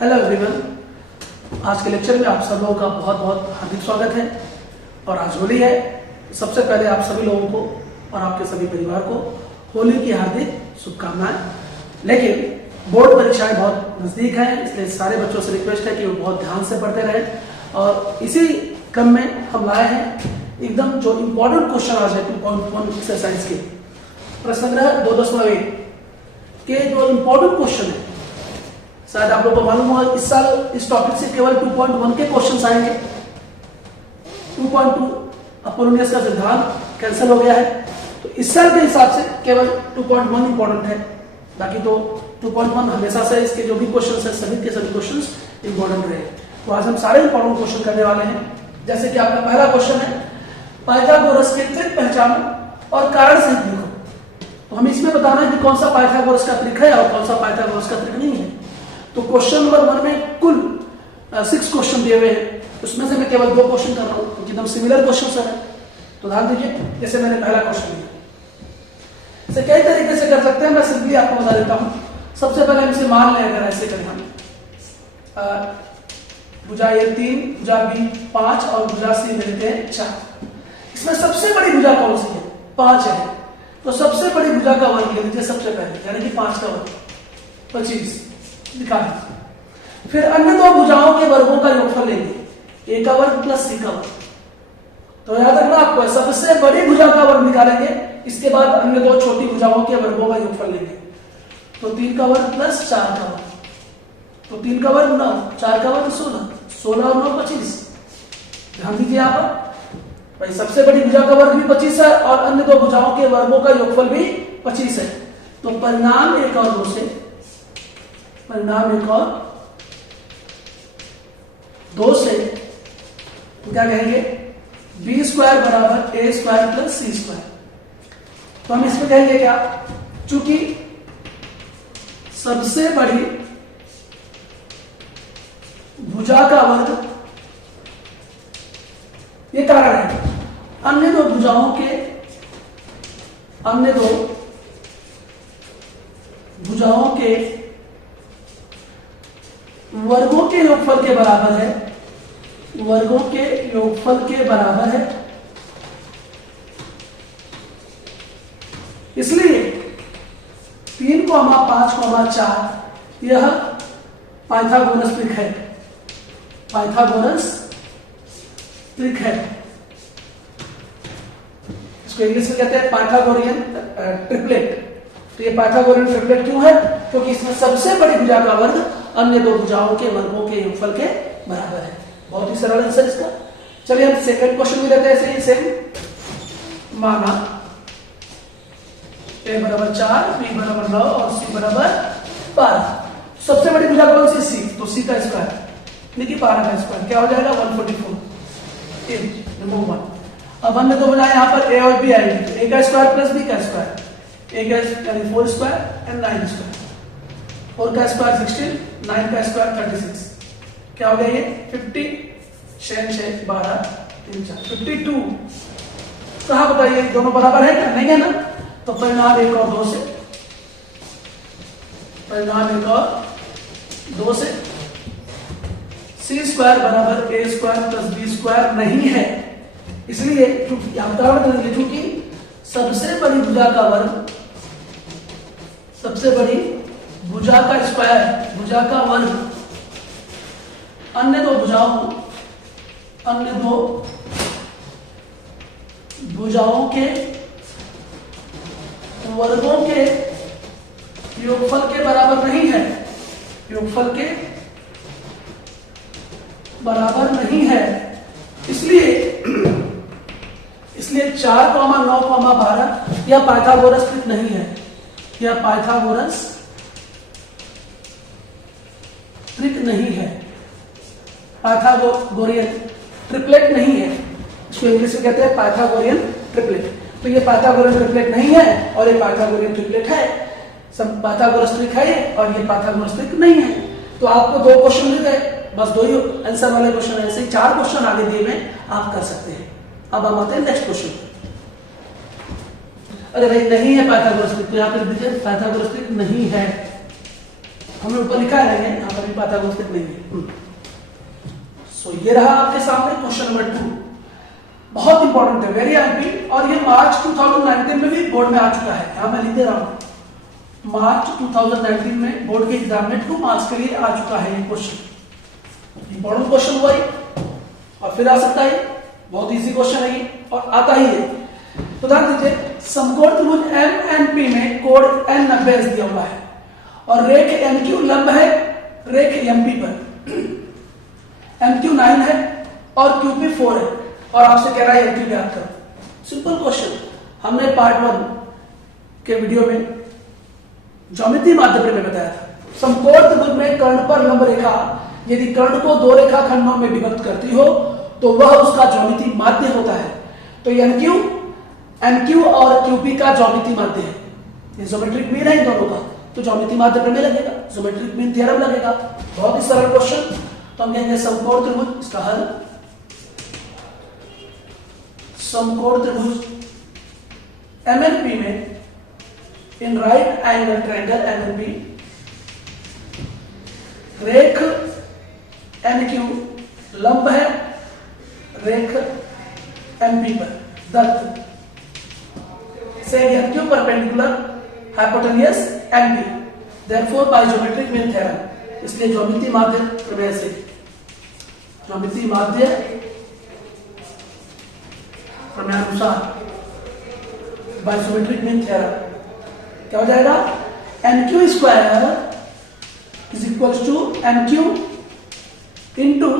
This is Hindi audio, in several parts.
हेलो एवरीवन, आज के लेक्चर में आप सब लोगों का बहुत बहुत हार्दिक स्वागत है। और आज होली है। सबसे पहले आप सभी लोगों को और आपके सभी परिवार को होली की हार्दिक शुभकामनाएं। लेकिन बोर्ड परीक्षाएं बहुत नजदीक हैं, इसलिए सारे बच्चों से रिक्वेस्ट है कि वो बहुत ध्यान से पढ़ते रहें। और इसी क्रम में हम लाए हैं एकदम जो इम्पोर्टेंट क्वेश्चन आज है 2.1 एक्सरसाइज के प्रसंग्रह 2.1 के जो इम्पोर्टेंट क्वेश्चन है। शायद आप लोगों को मालूम होगा इस साल इस टॉपिक से केवल 2.1 के क्वेश्चंस आएंगे। 2.2 अपोलोनियस का सिद्धांत कैंसिल हो गया है, तो इस साल के हिसाब से केवल 2.1 इंपॉर्टेंट है। बाकी तो 2.1 हमेशा से इसके जो भी क्वेश्चंस है सभी के सभी क्वेश्चंस इंपॉर्टेंट रहे। तो आज हम सारे इंपॉर्टेंट क्वेश्चन करने वाले हैं। जैसे कि आपका पहला क्वेश्चन है, पाइथागोरस के ट्रिक पहचानो और कारण सहित लिखो। तो हमें इसमें बताना है कि कौन सा पाइथागोरस का ट्रिक है और कौन सा पाइथागोरस का ट्रिक नहीं है। तो क्वेश्चन नंबर 1 में कुल 6 क्वेश्चन दिए हुए हैं, उसमें से मैं केवल 2 क्वेश्चन कर रहा हूं क्योंकि एकदम सिमिलर क्वेश्चन है। तो ध्यान दीजिए, जैसे मैंने पहला क्वेश्चन लिया, इसे कई तरीके से कर सकते हैं, मैं सिंपली आपको बता देता हूं। सबसे पहले हम इसे मान लें, अगर ऐसे करें हम भुजा ए 3, भुजा बी 5 और भुजा सी मिलते हैं 4। इसमें सबसे बड़ी भुजा कौन सी है? 5 है। तो सबसे बड़ी भुजा का वर्ग ले लीजिए सबसे पहले, यानी कि 5 का वर्ग 25 निकाल दीजिए। फिर अन्य 2 भुजाओं के वर्गों का योगफल लेंगे, ए का वर्ग प्लस सी का वर्ग। तो याद रखना आपको, सबसे बड़ी भुजा का वर्ग निकालेंगे, इसके बाद अन्य 2 छोटी भुजाओं के वर्गों का योगफल लेंगे। तो 3 का वर्ग प्लस 4 का वर्ग, तो 3 का वर्ग 9, 4 का वर्ग 16, 16 और 9 25। ध्यान दीजिए यहाँ पर भाई, सबसे बड़ी भुजा का वर्ग भी 25 है और अन्य 2 भुजाओं के वर्गों का योगफल भी 25 है। तो परिणाम 1 और 2 से, परिणाम 1 और 2 से क्या कहेंगे? बी स्क्वायर बराबर ए स्क्वायर प्लस सी स्क्वायर। तो हम इसमें कहेंगे क्या? चूंकि सबसे बड़ी भुजा का वर्ग, ये कारण है, अन्य 2 भुजाओं के, अन्य 2 भुजाओं के वर्गों के योगफल के बराबर है, वर्गों के योगफल के बराबर है। इसलिए 3, 5, 4 यह पाइथागोरस ट्रिक है, पाइथागोरस ट्रिक है। इसको इंग्लिश में कहते हैं पाइथागोरियन ट्रिपलेट। तो ये पाइथागोरियन ट्रिपलेट क्यों है? क्योंकि इसमें सबसे बड़ी भुजा का वर्ग अन्य 2 भुजाओं के वर्गों के योगफल के बराबर है। बहुत ही सरल आंसर इसका। चलिए हम सेकंड क्वेश्चन भी लेते हैं। सेम माना ए बराबर 4, बी बराबर 9 और सी बराबर 12। सबसे बड़ी भुजा कौन सी? सी। तो सी का स्क्वायर यानी कि 12 का स्क्वायर क्या हो जाएगा? 144 नंबर 1। अब अन्य 2 भुजाएं यहाँ पर ए और बी आएगी, तो ए का स्क्वायर प्लस बी का स्क्वायर, ए का यानी 4 स्क्वायर एंड 9 स्क्वायर, 4 का स्क्वायर 16, 9 का स्क्वायर 36। क्या हो गया ये? 50 6 6 12 3 4 52। कहा बताइए, दोनों बराबर है क्या? नहीं है ना। तो परिणाम 1 और 2 से, परिणाम 1 और 2 से सी स्क्वायर बराबर ए स्क्वायर प्लस बी स्क्वायर नहीं है। इसलिए चूंकि सबसे बड़ी भुजा का वर्ग, सबसे बड़ी भुजा का स्क्वायर, भुजा का वर्ग अन्य 2 भुजाओं, अन्य 2 भुजाओं के वर्गों के योगफल के बराबर नहीं है, योगफल के बराबर नहीं है। इसलिए 4, 9, 12 यह पाइथागोरस ट्रिक नहीं है, यह पाइथागोरस ट्रिक नहीं है, पाइथागोरियन ट्रिपलेट नहीं है। इसको इंग्लिश में कहते हैं पाइथागोरियन ट्रिपलेट। तो ये पाइथागोरियन ट्रिपलेट नहीं है और ये पाइथागोरियन ट्रिपलेट है। सब पाइथागोरस ट्रिक है और ये पाइथागोरस ट्रिक नहीं है। तो आपको 2 क्वेश्चन मिल गए, बस 2 ही आंसर वाले क्वेश्चन है। ऐसे 4 क्वेश्चन आगे दिए हुए आप कर सकते हैं। अब हम आते हैं नेक्स्ट क्वेश्चन। अरे भाई नहीं है पाइथागोरस ट्रिक, तो यहाँ पे लिख दीजिए पाइथागोरस ट्रिक नहीं है। हमने ऊपर लिखा है, नहीं यहाँ पर भी पाइथागोरस नहीं है। सो ये रहा आपके सामने क्वेश्चन नंबर 2, बहुत इंपॉर्टेंट है, वेरी आईपी, और ये मार्च 2019 में भी बोर्ड में आ चुका है। यहां मैं लिख दे रहा हूं, मार्च 2019 में बोर्ड के एग्जाम में 2 मार्क्स के लिए आ चुका है ये क्वेश्चन। इंपॉर्टेंट क्वेश्चन हुआ ये, और फिर आ सकता है, बहुत इजी क्वेश्चन है ये और आता ही है। तो ध्यान दीजिए, समकोण त्रिभुज एम एन पी में कोण N90 दिया हुआ है और रेख NQ लंब है रेख MP पर, MQ 9 है और QP 4 है, और आपसे कह रहा है MQ ज्ञात करो। सिंपल क्वेश्चन, हमने पार्ट 1 के वीडियो में ज्योमेट्री माध्यम में बताया था, समकोण त्रिभुज में कर्ण पर लंब रेखा यदि कर्ण को 2 रेखाखंडों में विभक्त करती हो तो वह उसका ज्योमेट्री माध्य होता है। तो NQ MQ और QP का ज्योमेट्री माध्य है, ये ज्योमेट्रिक मीन है इन दोनों का, तो ज्योमेट्री माध्य प्रमेय लगेगा, ज्योमेट्रिक मीन थ्योरम लगेगा। बहुत ही सरल क्वेश्चन। तो हम कहेंगे समकोण त्रिभुज, इसका हल समकोण त्रिभुज MNP में in right angle triangle MNP रेख NQ लंब है रेख MP पर दत्त से NQ perpendicular hypotenuse MP, therefore by geometric mean theorem, इसलिए ज्योमेट्री माध्य प्रमेय से, ज्योमेट्री माध्य प्रमेयानुसार बाय ज्योमेट्रिक मीन थ्योरम क्या हो जाएगा, NQ square is equal to MQ into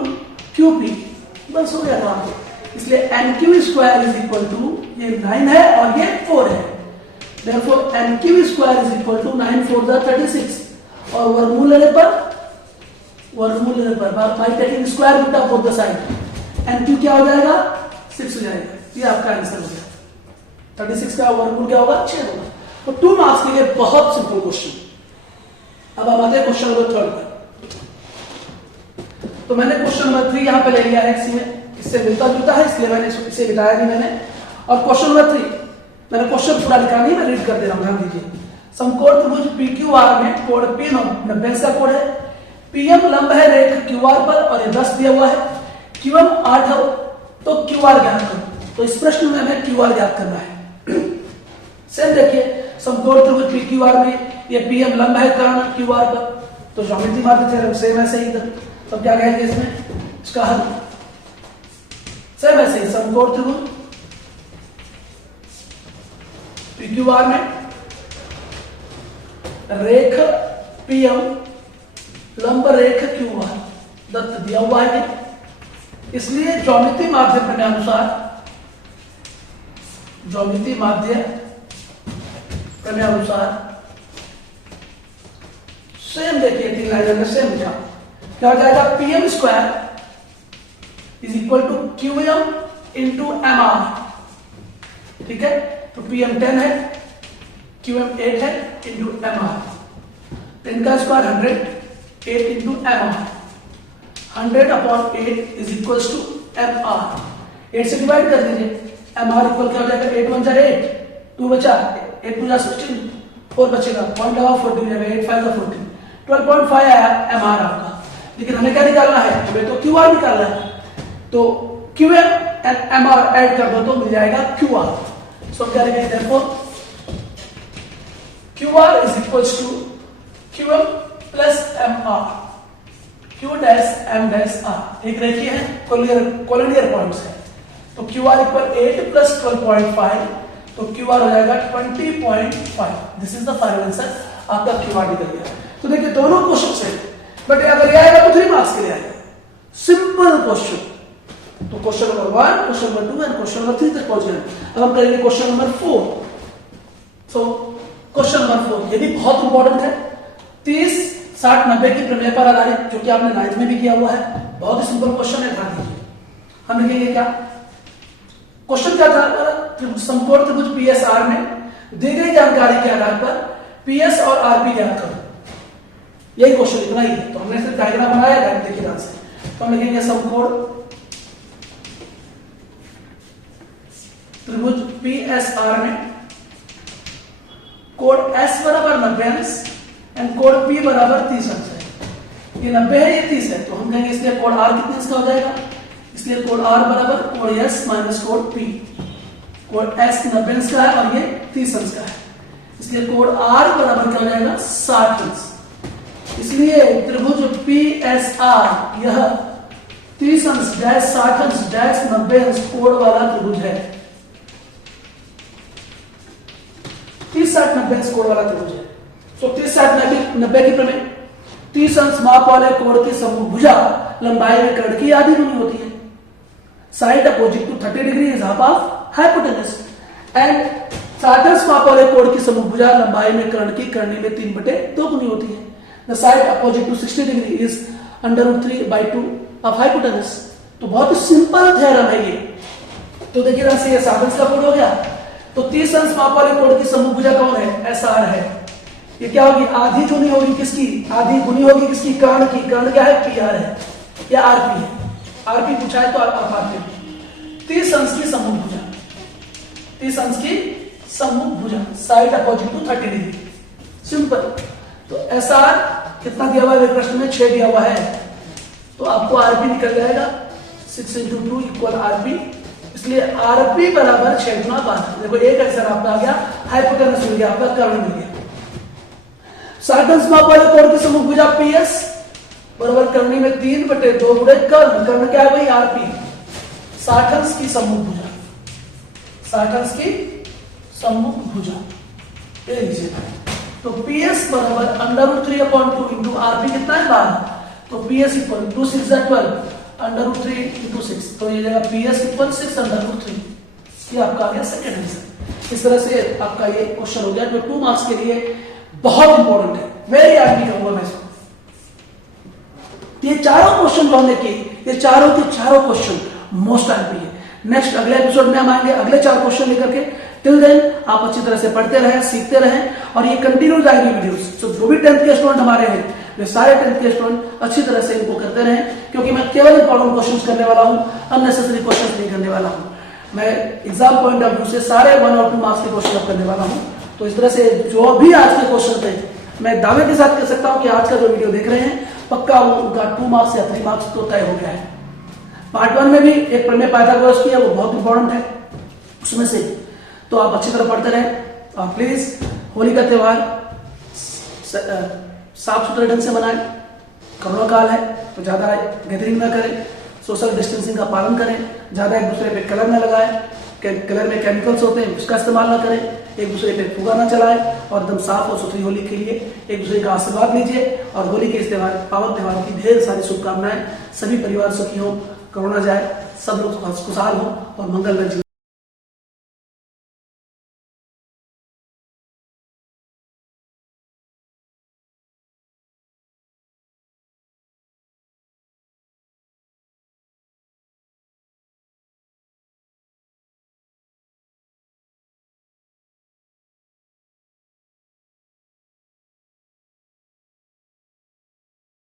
QP, बस हो गया था। इसलिए NQ square is equal to, ये 9 है और ये 4 है, therefore NQ square is equal to 9 4 जा 36, और वर्गमूल लेने पर by taking square root of both the side NQ क्या हो जाएगा, 6 हो जाएगा। ये आपका आंसर हो गया। 36 का वर्गमूल क्या होगा, 6 होगा। तो 2 मार्क्स के लिए बहुत सिंपल क्वेश्चन। अब हम आते हैं क्वेश्चन नंबर 3 पर। तो मैंने क्वेश्चन नंबर 3 यहां पे ले लिया है, इससे मिलता जुलता है, इसलिए मैंने इसे मिटाया नहीं मैंने। और क्वेश्चन नंबर 3 मैंने क्वेश्चन पूरा लिखा नहीं, मैं रीड कर दे रहा हूं, ध्यान दीजिए। समकोण त्रिभुज PQR में कोण P90 का कोण है, PM लंब है रेख QR पर और ये 10 दिया हुआ है, QM 8 हो तो QR ज्ञात करो। तो इस प्रश्न में हमें QR ज्ञात करना है। सेम देखिए, समकोण त्रिभुज PQR में ये PM लंब है कर्ण QR पर, तो ज्योमेट्री माध्य थ्योरम सेम ऐसे ही इधर। तो क्या कहेंगे इसमें, इसका हल सेम ऐसे ही, समकोण त्रिभुज PQR में रेख PM लंब रेख QR दत्त दिया हुआ है, इसलिए ज्योमेट्री माध्य प्रमेय अनुसार, ज्योमेट्री माध्य प्रमेय अनुसार सेम देखिए 3 लाइन में सेम लिखा, क्या हो जाएगा, PM square is equal to QM into MR, ठीक है। तो PM 10 है, QM 8 है इंटू MR, 10 का square 100, 8 into MR, 100 upon 8 is equal to MR। 8 से डिवाइड कर दीजिए, MR इक्वल क्या हो जाएगा, 8 1 जा 8, 2 बचा, 8 2 जा 16, 4 बचेगा, पॉइंट लगाओ 40 हो जाएगा, 8 5 जा 14, 12.5 आया MR आपका। लेकिन हमें क्या निकालना है, हमें तो QR निकालना है, तो QM एंड MR ऐड कर दो तो मिल जाएगा QR। सो क्या लिखेंगे, therefore QR is equals to QM plus MR, Q dash M dash R एक रेखीय है, कोलिनियर पॉइंट्स है, तो QR इक्वल 8 plus 12.5, तो QR हो जाएगा 20.5। This is the final answer, आपका QR निकल गया। तो देखिए दोनों क्वेश्चन से, बट अगर ये आएगा तो 3 मार्क्स के लिए आएगा, सिंपल क्वेश्चन। तो question number 1, question number 2 and question number 3 तक पहुंच गए। अब हम करेंगे question number 4। So question number 4 ये भी बहुत इंपॉर्टेंट है, 30 60 90 की प्रमेय पर आधारित, जो कि आपने 9th में भी किया हुआ है। बहुत ही सिंपल क्वेश्चन है, ध्यान दीजिए। हम लिखेंगे क्या, क्वेश्चन क्या था, समकोण त्रिभुज PSR में दी गई जानकारी के आधार पर PS और RP ज्ञात करो। यही क्वेश्चन, इतना ही है। तो हमने सिर्फ डायग्राम बनाया है, देखिए ध्यान से। तो हम लिखेंगे समकोण त्रिभुज PSR में कोण S बराबर 90 अंश एंड कोड P बराबर 30 अंश है। ये 90 है, ये 30 है, तो हम कहेंगे इसलिए कोड R कितने अंश का हो जाएगा, इसलिए कोड R बराबर code S minus code P। Code S 90 अंश का है और ये 30 अंश का है, इसलिए कोड R बराबर क्या हो जाएगा 60 अंश। इसलिए त्रिभुज PSR यह 30 अंश डैश 60 अंश डैश 90 अंश कोण वाला त्रिभुज है। 30 60 90 अंश कोण वाला त्रिभुज है। तो 30 60 90 की प्रमेय, 30 अंश माप वाले कोण की समूह भुजा लंबाई में कर्ण की आधी गुनी होती है। Side opposite to 30 degree is half of hypotenuse and 60 अंश माप वाले कोण की समूह भुजा लंबाई में कर्ण की करनी में 3/2 गुनी होती है। The side opposite to 60 degree is √3/2 of hypotenuse. तो बहुत ही सिंपल थ्योरम है ये। तो देखिए ना, ये 60 अंश का कोण हो गया, तो 30 अंश माप वाले कोण की समूह भुजा कौन है, SR है। ये क्या होगी, आधी गुनी होगी किसकी, आधी गुनी होगी किसकी, कर्ण की। कर्ण क्या है, PR है या RP है। RP पूछा है तो आप आते 30 अंश की समूह भुजा, 30 अंश की समूह भुजा side opposite to 30 degree, simple. तो SR कितना दिया हुआ है प्रश्न में, 6 दिया हुआ है, तो आपको RP निकल जाएगा 6 × 2 = RP। इसलिए RP बराबर 6 × 12। देखो एक आंसर आपका आ गया, हाइपोटेनस मिल गया, आपका कर्ण मिल गया। 60 अंश माप वाले कोण की समूह भुजा PS बराबर करनी में 3/2 गुणे कर्ण। कर्ण क्या है भाई, RP। 60 अंश की समूह भुजा, 60 अंश की समूह भुजा, ये लीजिए। तो PS बराबर √3/2 × RP कितना है, 12। तो PS = 2 6 12, √3 × 6, तो ये जाएगा PS = 6 √3। ये आपका आ गया सेकंड आंसर। इस तरह से आपका ये क्वेश्चन हो गया जो 2 मार्क्स के लिए बहुत इंपॉर्टेंट है, वेरी आर्मी कहूंगा मैं इसको। ये चारों क्वेश्चन जो हमने किए, ये चारों के चारों क्वेश्चन मोस्ट आर्मी है। नेक्स्ट अगले एपिसोड में हम आएंगे अगले 4 क्वेश्चन लेकर के। टिल देन आप अच्छी तरह से पढ़ते रहें, सीखते रहें, और ये कंटिन्यू जाएगी वीडियोस। तो जो भी 10th के स्टूडेंट हमारे हैं, वे सारे 10th के स्टूडेंट अच्छी तरह से इनको करते रहें, क्योंकि मैं केवल इंपॉर्टेंट क्वेश्चंस करने वाला हूं, अननेसेसरी क्वेश्चंस नहीं करने वाला हूं। मैं एग्जाम पॉइंट ऑफ व्यू से सारे 1 और 2 मार्क्स के क्वेश्चन करने वाला हूं। तो इस तरह से जो भी आज के क्वेश्चन थे, मैं दावे के साथ कह सकता हूं कि आज का जो वीडियो देख रहे हैं, पक्का उनका 2 मार्क्स या 3 मार्क्स तो तय हो गया है। पार्ट 1 में भी एक प्रमेय पाइथागोरस की है, वो बहुत इंपॉर्टेंट है उसमें से, तो आप अच्छी तरह पढ़ते रहें। और प्लीज होली का त्योहार साफ सुथरे ढंग से मनाएं। कोरोना काल है तो ज्यादा गैदरिंग ना करें, सोशल डिस्टेंसिंग का पालन करें, ज्यादा एक दूसरे पे कलर ना लगाएं, कलर में केमिकल्स होते हैं उसका इस्तेमाल ना करें, एक दूसरे पे फुगा ना चलाएं, और एकदम साफ और सुथरी होली के लिए एक दूसरे का आशीर्वाद लीजिए। और होली के इस त्योहार, पावन त्योहार की ढेर सारी शुभकामनाएं। सभी परिवार सुखी हो, कोरोना जाए, सब लोग खुशहाल हो और मंगलमय